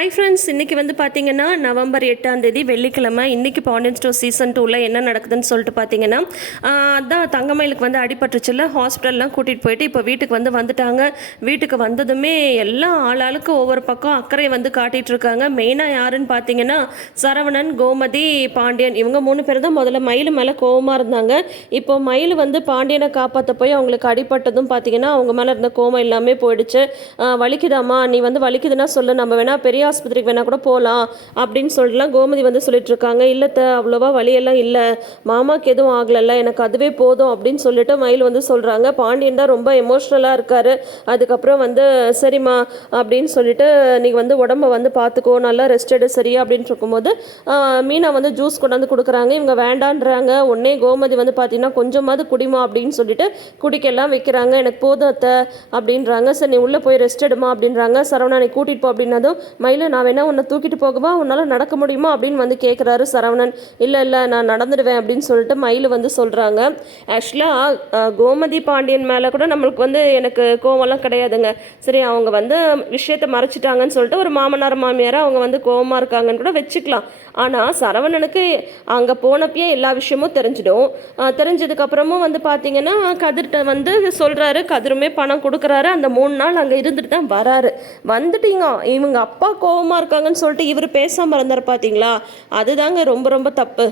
Hi friends இன்றைக்கி வந்து பார்த்தீங்கன்னா நவம்பர் எட்டாம் தேதி வெள்ளிக்கிழமை. இன்றைக்கி பாண்டியன் ஸ்டோர் சீசன் டூவில் என்ன நடக்குதுன்னு சொல்லிட்டு பார்த்தீங்கன்னா அதான் தங்கமயிலுக்கு வந்து அடிபட்டுச்சுல ஹாஸ்பிட்டல்லாம் கூட்டிகிட்டு போயிட்டு இப்போ வீட்டுக்கு வந்து வந்துட்டாங்க. வீட்டுக்கு வந்ததுமே எல்லா ஆளாளுக்கு ஒவ்வொரு பக்கம் அக்கறை வந்து காட்டிகிட்டு இருக்காங்க. மெயினாக யாருன்னு பார்த்தீங்கன்னா சரவணன் கோமதி பாண்டியன். இவங்க மூணு பேர் தான் முதல்ல மயில் மேலே கோவமாக இருந்தாங்க. இப்போ மயில் வந்து பாண்டியனை காப்பாற்ற போய் அவங்களுக்கு அடிபட்டதும் பார்த்தீங்கன்னா அவங்க மேலே இருந்த கோவம் எல்லாமே போயிடுச்சு. வலிக்குதாம்மா? நீ வந்து வலிக்குதுன்னா சொல்லு. நம்ம வேணால் பெரிய ஆஸ்பத்திரிக்கு வேணால் கூட போகலாம் அப்படின்னு சொல்லிட்டுலாம் கோமதி வந்து சொல்லிட்டு இருக்காங்க இல்லத்த அவ்வளோவா வலியெல்லாம் இல்லை. மாமாக்கு எதுவும் ஆகலைல்ல. எனக்கு அதுவே போதும் அப்படின்னு சொல்லிட்டு மயில் வந்து சொல்கிறாங்க பாண்டியன் தான் ரொம்ப எமோஷ்னலாக இருக்காரு. அதுக்கப்புறம் வந்து சரிம்மா அப்படின்னு சொல்லிட்டு நீ வந்து உடம்ப வந்து பார்த்துக்கோ நல்லா ரெஸ்ட் எடு சரியா அப்படின்னு இருக்கும்போது மீனா வந்து ஜூஸ் கொண்டாந்து கொடுக்குறாங்க. இவங்க வேண்டான்றாங்க. உடனே கோமதி வந்து பார்த்தீங்கன்னா கொஞ்சமாவது குடிமா அப்படின்னு சொல்லிட்டு குடிக்கெல்லாம் வைக்கிறாங்க. எனக்கு போதும் அத்தை அப்படின்றாங்க. சரி நீ உள்ளே போய் ரெஸ்ட் எடுமா அப்படின்றாங்க. சரவணா நீ கூட்டிகிட்டு போ அப்படின்னதும் மயிலு நான் வேணா உன்னை தூக்கிட்டு போகவா? உன்னால் நடக்க முடியுமா? அப்படின்னு வந்து கேட்குறாரு சரவணன். இல்லை இல்லை நான் நடந்துடுவேன் அப்படின்னு சொல்லிட்டு மயில் வந்து சொல்கிறாங்க ஆக்சுவலாக கோமதி பாண்டியன் மேலே கூட நம்மளுக்கு வந்து எனக்கு கோவம்லாம் கிடையாதுங்க. சரி அவங்க வந்து விஷயத்தை மறைச்சிட்டாங்கன்னு சொல்லிட்டு ஒரு மாமனார் மாமியார் அவங்க வந்து கோவமாக இருக்காங்கன்னு கூட வச்சுக்கலாம். ஆனால் சரவணனுக்கு அங்கே போனப்பயே எல்லா விஷயமும் தெரிஞ்சிடும். தெரிஞ்சதுக்கப்புறமும் வந்து பார்த்தீங்கன்னா கதிர்கிட்ட வந்து சொல்கிறாரு கதிருமே பணம் கொடுக்குறாரு. அந்த மூணு நாள் அங்கே இருந்துட்டு தான் வராரு. வந்துட்டீங்க. இவங்க அப்பா கோவமாக இருக்காங்கன்னு சொல்லிட்டு இவர் பேசாமல் இருந்தார் பார்த்தீங்களா அதுதாங்க ரொம்ப ரொம்ப தப்பு.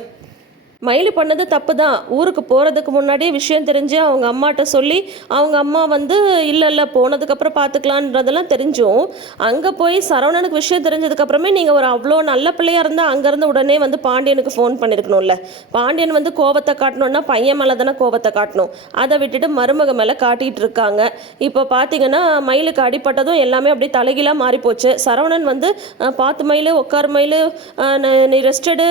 மயில் பண்ணது தப்பு தான் ஊருக்கு போகிறதுக்கு முன்னாடியே விஷயம் தெரிஞ்சு அவங்க அம்மாட்ட சொல்லி அவங்க அம்மா வந்து இல்லை இல்லை போனதுக்கப்புறம் பார்த்துக்கலான்றதெல்லாம் தெரிஞ்சும். அங்கே போய் சரவணனுக்கு விஷயம் தெரிஞ்சதுக்கப்புறமே நீங்கள் ஒரு அவ்வளோ நல்ல பிள்ளையாக இருந்தால் அங்கேருந்து உடனே வந்து பாண்டியனுக்கு ஃபோன் பண்ணியிருக்கணும்ல பாண்டியன் வந்து கோவத்தை காட்டணும்னா பையன் மேலே தானே கோவத்தை காட்டணும். அதை விட்டுட்டு மருமக மேலே காட்டிகிட்டு இருக்காங்க. இப்போ பார்த்தீங்கன்னா மயிலுக்கு அடிப்பட்டதும் எல்லாமே அப்படியே தலைகீழாக மாறிப்போச்சு. சரவணன் வந்து பார்த்து மயில் உட்கார் மயில். நீ ரெஸ்டடு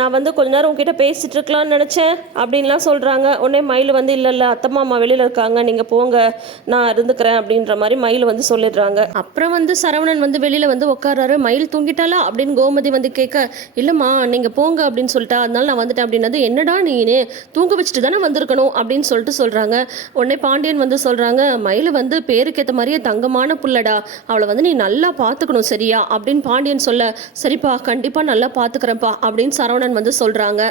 நான் வந்து கொஞ்ச நேரம் உங்ககிட்ட பேசி இருக்கலாம்னு நினச்சேன். அப்படின்லாம் சொல்கிறாங்க உடனே மயில் வந்து இல்லை இல்லை அத்தை மாமா வெளியில் இருக்காங்க. நீங்கள் போங்க. நான் இருந்துக்கிறேன். அப்படின்ற மாதிரி மயில் வந்து சொல்லிடுறாங்க. அப்புறம் வந்து சரவணன் வந்து வெளியில் வந்து உட்காராரு மயில் தூங்கிட்டாளா? அப்படின்னு கோமதி வந்து கேட்க இல்லைம்மா நீங்கள் போங்க அப்படின்னு சொல்லிட்டா. அதனால நான் வந்துட்டேன் அப்படின்னது என்னடா நீ தூங்க வச்சுட்டு தானே வந்திருக்கணும் அப்படின்னு சொல்லிட்டு சொல்கிறாங்க உடனே பாண்டியன் வந்து சொல்கிறாங்க மயில் வந்து பேருக்கேற்ற மாதிரியே தங்கமான புள்ளடா. அவளை வந்து நீ நல்லா பார்த்துக்கணும் சரியா? அப்படின்னு பாண்டியன் சொல்ல சரிப்பா கண்டிப்பாக நல்லா பார்த்துக்கிறேன்ப்பா அப்படின்னு சரவணன் வந்து சொல்கிறாங்க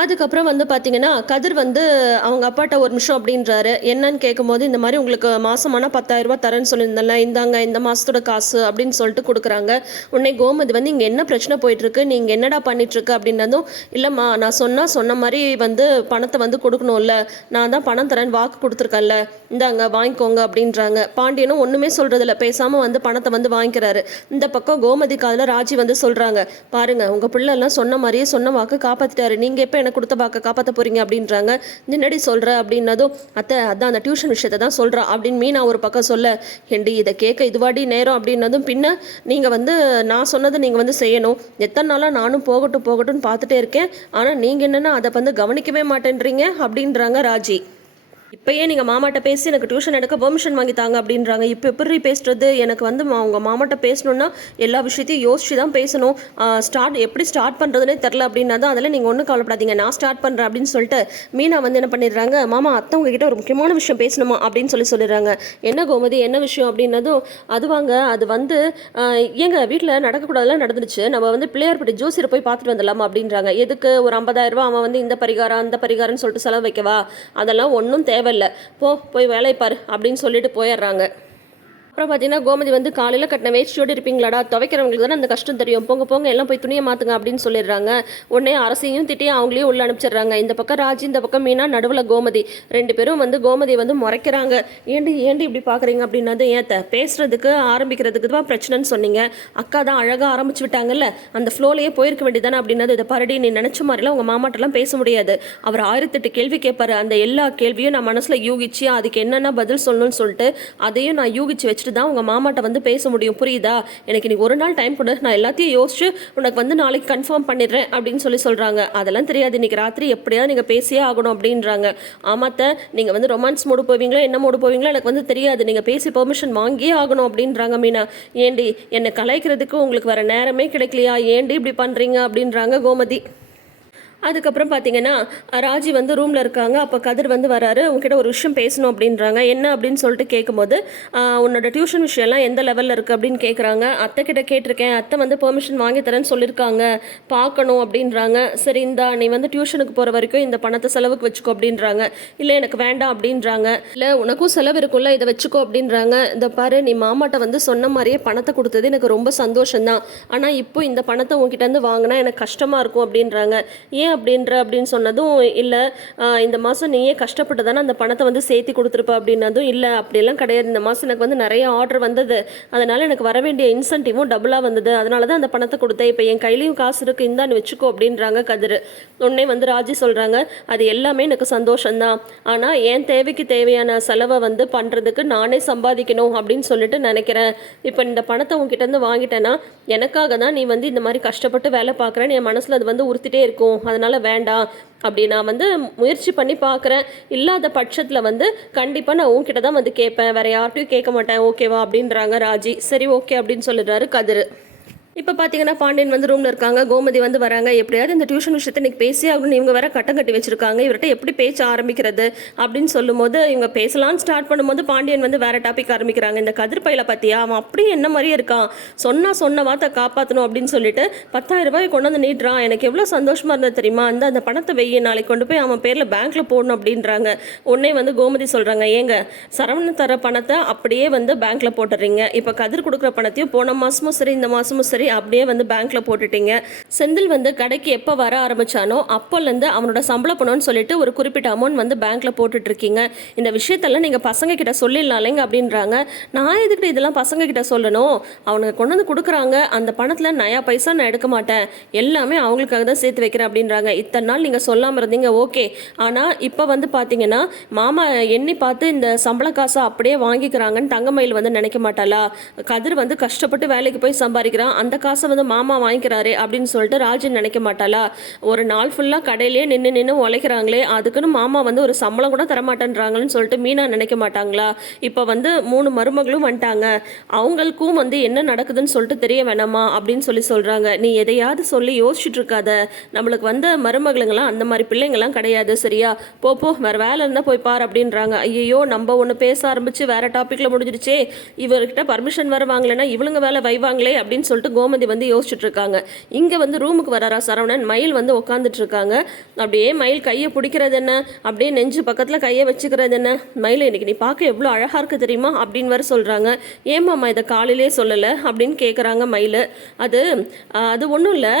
அதுக்கப்புறம் வந்து பார்த்தீங்கன்னா கதிர் வந்து அவங்க அப்பாட்ட ஒரு நிமிஷம் அப்படின்றாரு. என்னன்னு கேட்கும்போது இந்த மாதிரி உங்களுக்கு மாசமான பத்தாயிரம் ரூபாய் தரேன்னு சொல்லியிருந்தல இந்தாங்க இந்த மாசத்தோட காசு அப்படின்னு சொல்லிட்டு கொடுக்குறாங்க. உடனே கோமதி வந்து இங்கே என்ன பிரச்சனை போயிட்டு இருக்கு நீங்க என்னடா பண்ணிட்டு இருக்கு அப்படின்னதும் இல்லைம்மா நான் சொன்னா சொன்ன மாதிரி வந்து பணத்தை வந்து கொடுக்கணும்ல. நான் தான் பணம் தரேன் வாக்கு கொடுத்துருக்கேன்ல. இந்தாங்க வாங்கிக்கோங்க அப்படின்றாங்க. பாண்டியனும் ஒண்ணுமே சொல்கிறதில்ல பேசாம வந்து பணத்தை வந்து வாங்கிக்கிறாரு. இந்த பக்கம் கோமதி காதில் ராஜி வந்து சொல்றாங்க. பாருங்க உங்க பிள்ளை எல்லாம் சொன்ன மாதிரியே சொன்ன வாக்கு காப்பாத்திட்டாரு. நீங்க எப்ப எனக்கு கொடுத்த பார்க்க காப்பாற்ற போறீங்க அப்படின்றாங்க. என்னடி சொல்ற அப்படின்னதும் அத்தை அதான் அந்த டியூஷன் விஷயத்தை தான் சொல்றா அப்படின்னு மீனா ஒரு பக்கம் சொல்ல ஏண்டி இதை கேட்க இதுவாடி நேரம் அப்படின்னதும் பின்ன நீங்க வந்து நான் சொன்னதை நீங்க வந்து செய்யணும். எத்தனை நாளா நானும் போகட்டும் போகட்டும்னு பார்த்துட்டே இருக்கேன். ஆனா நீங்க என்னன்னா அதை வந்து கவனிக்கவே மாட்டேன்றீங்க அப்படின்றாங்க ராஜி. இப்பயே நீங்கள் மாமாட்ட பேசி எனக்கு டியூஷன் எடுக்க பெர்மிஷன் வாங்கி தாங்க அப்படின்றாங்க. இப்போ எப்படி பேசுறது? எனக்கு வந்து மா- மாமாட்ட பேசணுன்னா எல்லா விஷயத்தையும் யோசிச்சு தான் பேசணும் ஸ்டார்ட் எப்படி ஸ்டார்ட் பண்ணுறதுனே தெரில அப்படின்னா தான் அதில் நீங்கள் ஒன்றும் கவலைப்படாதீங்க. நான் ஸ்டார்ட் பண்ணுறேன் அப்படின்னு சொல்லிட்டு மீனா வந்து என்ன பண்ணிடுறாங்க? மாமா அத்தை உங்ககிட்ட ஒரு முக்கியமான விஷயம் பேசணுமா அப்படின்னு சொல்லி சொல்லிடுறாங்க. என்ன கோமதி என்ன விஷயம் அப்படின்னதும் அதுவாங்க. அது வந்து ஆஹ், ஏங்க வீட்டில் நடக்கக்கூடாதெல்லாம் நடந்துருச்சு. நம்ம வந்து பிள்ளையார்பட்டி ஜோசியரை போய் பார்த்துட்டு வந்துடலாமா அப்படின்றாங்க. எதுக்கு? ஒரு 50000 ரூபா அவன் வந்து இந்த பரிகாரம் அந்த பரிகாரம்னு சொல்லிட்டு செலவு வைக்கவா? அதெல்லாம் ஒன்றும் தேவை தேவையில்லை. போ போய் வேலையை பாரு அப்படின்னு சொல்லிட்டு போயிடுறாங்க. அப்புறம் பார்த்தீங்கன்னா கோமதி வந்து காலையில் கட்டின வேஷ்டியோடு இருப்பீங்களாடா? துவைக்கிறவங்களுக்கு தானே அந்த கஷ்டம் தெரியும். போங்க போங்க எல்லாம் போய் துணியை மாற்றுங்க அப்படின்னு சொல்லிடுறாங்க. உடனே அரசையும் திட்டி அவங்களையும் உள்ள அனுப்பிச்சிடுறாங்க. இந்த பக்கம் ராஜி இந்த பக்கம் மீனா நடுவில் கோமதி. ரெண்டு பேரும் வந்து கோமதி வந்து முறைக்கிறாங்க. ஏண்டி ஏண்டி இப்படி பார்க்குறீங்க அப்படின்னது ஏத்த பேசுறதுக்கு ஆரம்பிக்கிறதுக்கு தான் பிரச்சனைன்னு சொன்னீங்க. அக்கா தான் அழகாக ஆரம்பிச்சு விட்டாங்கல்ல அந்த ஃப்ளோலையே போயிருக்க வேண்டியதானே அப்படின்னது. இதை பரடி நீ நினச்ச மாதிரிலாம் உங்கள் மாமாட்டெல்லாம் பேச முடியாது. அவர் ஆயிரத்தெட்டு கேள்வி கேட்பாரு அந்த எல்லா கேள்வியும் நான் மனசில் யூகிச்சு அதுக்கு என்னென்ன பதில் சொல்லணும்னு சொல்லிட்டு அதையும் நான் யூகிச்சு வச்சு வச்சுட்டு தான் உங்கள் மாமாட்ட வந்து பேச முடியும். புரியுதா? எனக்கு நீ ஒரு நாள் டைம் கொடு. நான் எல்லாத்தையும் யோசிச்சு உனக்கு வந்து நாளைக்கு கன்ஃபார்ம் பண்ணிடுறேன் அப்படின்னு சொல்லி சொல்கிறாங்க அதெல்லாம் தெரியாது. இன்றைக்கி ராத்திரி எப்படியாவது நீங்கள் பேசியே ஆகணும் அப்படின்றாங்க. ஆமாத்த நீங்கள் வந்து ரொமான்ஸ் மூடு போவீங்களா என்ன மூடு போவீங்களா? எனக்கு வந்து தெரியாது. நீங்கள் பேசி பெர்மிஷன் வாங்கியே ஆகணும் அப்படின்றாங்க மீனா. ஏண்டி என்னை கலாய்க்கிறதுக்கு உங்களுக்கு வர நேரமே கிடைக்கலையா? ஏண்டி இப்படி பண்ணுறீங்க அப்படின்றாங்க கோமதி. அதுக்கப்புறம் பார்த்தீங்கன்னா ராஜி வந்து ரூமில் இருக்காங்க. அப்போ கதிர் வந்து வராரு. உங்ககிட்ட ஒரு விஷயம் பேசணும் அப்படின்றாங்க. என்ன அப்படின்னு சொல்லிட்டு கேட்கும்போது உன்னோட டியூஷன் விஷயம்லாம் எந்த லெவலில் இருக்குது அப்படின்னு கேட்குறாங்க அத்தை கிட்ட கேட்டிருக்கேன். அத்தை வந்து பெர்மிஷன் வாங்கி தரேன்னு சொல்லியிருக்காங்க பார்க்கணும் அப்படின்றாங்க. சரி இந்தா நீ வந்து டியூஷனுக்கு போகிற வரைக்கும் இந்த பணத்தை செலவுக்கு வச்சுக்கோ அப்படின்றாங்க. இல்லை எனக்கு வேண்டாம் அப்படின்றாங்க. இல்லை உனக்கும் செலவு இருக்கும்ல இதை வச்சுக்கோ அப்படின்றாங்க. இந்த பாரு நீ மாமாட்ட வந்து சொன்ன மாதிரியே பணத்தை கொடுத்தது எனக்கு ரொம்ப சந்தோஷம்தான். ஆனால் இப்போ இந்த பணத்தை உங்ககிட்ட இருந்து வாங்கினா எனக்கு கஷ்டமாக இருக்கும் அப்படின்றாங்க. ஏன் அப்படின்ற அப்படின்னு சொன்னதும் இல்லை. இந்த மாதம் நீயே கஷ்டப்பட்டு தானே அந்த பணத்தை வந்து சேர்த்து கொடுத்துருப்ப அப்படின்னதும் இல்லை. அப்படியெல்லாம் கிடையாது. இந்த மாதம் எனக்கு வந்து நிறைய ஆர்டர் வந்தது. அதனால் எனக்கு வர வேண்டிய இன்சென்டிவும் டபுளாக வந்தது. அதனால தான் அந்த பணத்தை கொடுத்தேன். இப்போ என் கையிலையும் காசு இருக்குது இந்தான்னு வச்சுக்கோ அப்படின்றாங்க கதிர். உடனே வந்து ராஜி சொல்கிறாங்க அது எல்லாமே எனக்கு சந்தோஷம்தான். ஆனால் என் தேவைக்கு தேவையான செலவை வந்து பண்ணுறதுக்கு நானே சம்பாதிக்கணும் அப்படின்னு சொல்லிட்டு நினைக்கிறேன். இப்போ இந்த பணத்தை உங்ககிட்ட இருந்து வாங்கிட்டேன்னா எனக்காக தான் நீ வந்து இந்த மாதிரி கஷ்டப்பட்டு வேலை பார்க்குறேன்னு என் மனசில் அது வந்து உறுத்திட்டே இருக்கும். அதனால் வேண்டாம் அப்படி நான் வந்து முயற்சி பண்ணி பார்க்குறேன். இல்லாத பட்சத்தில் வந்து கண்டிப்பாக நான் உன்கிட்ட தான் வந்து கேட்பேன். வேற யார்கிட்டயும் கேட்க மாட்டேன். ஓகேவா? அப்படின்றாங்க ராஜி. சரி ஓகே அப்படின்னு சொல்லிடுறாரு கதிர். இப்போ பார்த்தீங்கன்னா பாண்டியன் வந்து ரூமில் இருக்காங்க கோமதி வந்து வராங்க. எப்படியாவது இந்த டியூஷன் விஷயத்தை இன்னைக்கு பேசி ஆகணும்னு இவங்க வேற கட்டம் கட்டி வச்சிருக்காங்க. இவர்கிட்ட எப்படி பேச்சு ஆரம்பிக்கிறது அப்படின்னு சொல்லும்போது இவங்க பேசலாம்னு ஸ்டார்ட் பண்ணும்போது பாண்டியன் வந்து வேற டாபிக் ஆரம்பிக்கிறாங்க. இந்த கதிர் பையில பார்த்தியா அவன் அப்படியே என்ன மாதிரியே இருக்கான்? சொன்னா சொன்ன வார்த்தை காப்பாற்றணும் அப்படின்னு சொல்லிட்டு பத்தாயிரம் ரூபாய் கொண்டு வந்து நீட்டுறான். எனக்கு எவ்வளோ சந்தோஷமா இருந்தது தெரியுமா? அந்த அந்த பணத்தை வெய்ய நாளைக்கு கொண்டு போய் அவன் பேரில் பேங்க்ல போடணும் அப்படின்றாங்க. உடனே வந்து கோமதி சொல்றாங்க ஏங்க சரவணன் தர பணத்தை அப்படியே வந்து பேங்க்ல போட்டுறீங்க. இப்போ கதிர் கொடுக்குற பணத்தையும் போன மாசமும் சரி இந்த மாசமும் சரி அப்படியே வந்து பேங்க்ல போட்டுட்டீங்க. செந்தில் வந்து கடைக்கு எப்போ வர ஆரம்பிச்சானோ அப்போலேருந்து அவனோட சம்பள பணம்னு சொல்லிட்டு ஒரு குறிப்பிட்ட அமௌண்ட் வந்து பேங்க்ல போட்டுட்டு இருக்கீங்க இந்த விஷயத்தெல்லாம் நீங்க பசங்க கிட்ட சொல்லிடலாம்லைங்க அப்படின்றாங்க. நான் எதுக்கிட்ட இதெல்லாம் பசங்க கிட்ட சொல்லணும்? அவனுங்க கொண்டு வந்து கொடுக்குறாங்க. அந்த பணத்துல நயா பைசா நான் எடுக்க மாட்டேன். எல்லாமே அவங்களுக்காக தான் சேர்த்து வைக்கிறேன் அப்படின்றாங்க. இத்தனை நாள் நீங்க சொல்லாம இருந்தீங்க ஓகே ஆனா இப்போ வந்து பாத்தீங்கன்னா மாமா எண்ணி பார்த்து இந்த சம்பள காசை அப்படியே வாங்கிக்கிறாங்கன்னு தங்கமயில் வந்து நினைக்க மாட்டாளா? கதிர் வந்து கஷ்டப்பட்டு வேலைக்கு போய் சம்பாதிக்கிறான். அந்த அந்த காசை வந்து மாமா வாங்கிக்கிறாரு அப்படின்னு சொல்லிட்டு ராஜன் நினைக்க மாட்டாளா? ஒரு நாள் ஃபுல்லாக கடையிலேயே நின்று நின்று உழைக்கிறாங்களே அதுக்குன்னு மாமா வந்து ஒரு சம்பளம் கூட தரமாட்டேன்றாங்கன்னு சொல்லிட்டு மீனா நினைக்க மாட்டாங்களா? இப்போ வந்து மூணு மருமகளும் வந்துட்டாங்க. அவங்களுக்கும் வந்து என்ன நடக்குதுன்னு சொல்லிட்டு தெரிய வேணாமா? அப்படின்னு சொல்லி சொல்கிறாங்க நீ எதையாவது சொல்லி யோசிச்சுட்டு இருக்காத. நம்மளுக்கு வந்த மருமகளுங்களாம் அந்த மாதிரி பிள்ளைங்களாம் கிடையாது சரியா? போ போ வேறு வேலை இருந்தால் போய் பார் அப்படின்றாங்க. ஐயோ நம்ம ஒன்று பேச ஆரம்பித்து வேறு டாப்பிக்கில் முடிஞ்சிருச்சே இவர்கிட்ட பர்மிஷன் வர வாங்கலைன்னா இவளுங்க வேலை வைவாங்களே அப்படின்னு சொல்லிட்டு கோமதி வந்து யோசிச்சுட்டு இருக்காங்க இங்கே வந்து ரூமுக்கு வராரா சரவணன்? மயில் வந்து உட்காந்துட்டு இருக்காங்க அப்படியே மயில் கையை பிடிக்கிறது என்ன? அப்படியே நெஞ்சு பக்கத்தில் கையை வச்சுக்கிறது என்ன? மயில் இன்னைக்கு நீ பார்க்க எவ்வளோ அழகாக இருக்கு தெரியுமா? அப்படின்னு வர சொல்கிறாங்க ஏமாம்மா இதை காலையிலே சொல்லலை? அப்படின்னு கேட்குறாங்க மயில். அது அது ஒன்றும் இல்லை.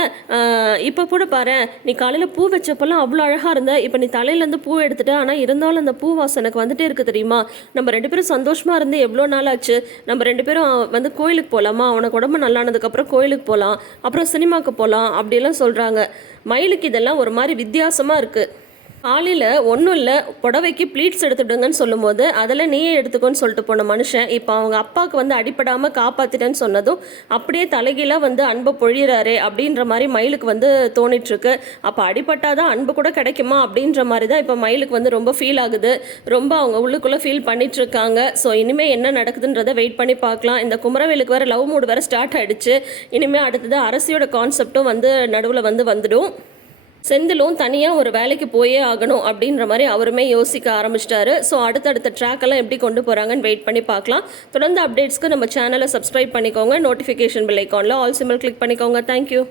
இப்போ கூட பாரு நீ காலையில் பூ வச்சப்பெல்லாம் அவ்வளோ அழகாக இருந்த. இப்போ நீ தலையிலேருந்து பூ எடுத்துட்ட. ஆனால் இருந்தாலும் அந்த பூ வாசம் எனக்கு வந்துட்டே இருக்கு தெரியுமா? நம்ம ரெண்டு பேரும் சந்தோஷமாக இருந்து எவ்வளோ நாள் ஆச்சு நம்ம ரெண்டு பேரும் வந்து கோயிலுக்கு போகலாமா உனக்கு உடம்பு நல்லானதுக்கப்புறம் கோயிலுக்கு போகலாம் அப்புறம் சினிமாவுக்கு போகலாம் அப்படிலாம் சொல்கிறாங்க மயிலுக்கு இதெல்லாம் ஒரு மாதிரி வித்தியாசமாக இருக்குது காலையில் ஒன்றும் இல்லை புடவைக்கு ப்ளீட்ஸ் எடுத்துடுங்கன்னு சொல்லும்போது அதில் நீயே எடுத்துக்கோன்னு சொல்லிட்டு போன மனுஷன். இப்போ அவங்க அப்பாவுக்கு வந்து அடிப்படாமல் காப்பாற்றிட்டேன்னு சொன்னதும் அப்படியே தலைகீழாக வந்து அன்பை பொழியிறாரே அப்படின்ற மாதிரி மயிலுக்கு வந்து தோணிட்டுருக்கு. அப்போ அடிபட்டாதான் அன்பு கூட கிடைக்குமா அப்படின்ற மாதிரி தான் இப்போ மயிலுக்கு வந்து ரொம்ப ஃபீல் ஆகுது. ரொம்ப அவங்க உள்ளுக்குள்ளே ஃபீல் பண்ணிகிட்ருக்காங்க ஸோ இனிமேல் என்ன நடக்குதுன்றதை வெயிட் பண்ணி பார்க்கலாம். இந்த குமரவேலுக்கு வேறு லவ் மூடு வேறு ஸ்டார்ட் ஆகிடுச்சு இனிமேல் அடுத்தது அரசியோட கான்செப்டும் வந்து நடுவில் வந்து வந்துடும். செந்திலும் தனியாக ஒரு வேலைக்கு போயே ஆகணும் அப்படின்ற மாதிரி அவருமே யோசிக்க ஆரம்பிச்சிட்டாரு. ஸோ அடுத்தடுத்த ட்ராக் எல்லாம் எப்படி கொண்டு போகிறாங்கன்னு வெயிட் பண்ணி பார்க்கலாம். தொடர்ந்து அப்டேட்ஸ்க்கு நம்ம சேனலை சப்ஸ்கிரைப் பண்ணிக்கோங்க. நோட்டிஃபிகேஷன் பில் ஐக்கானில் ஆல் சிம்பிள் கிளிக் பண்ணிக்கோங்க. Thank you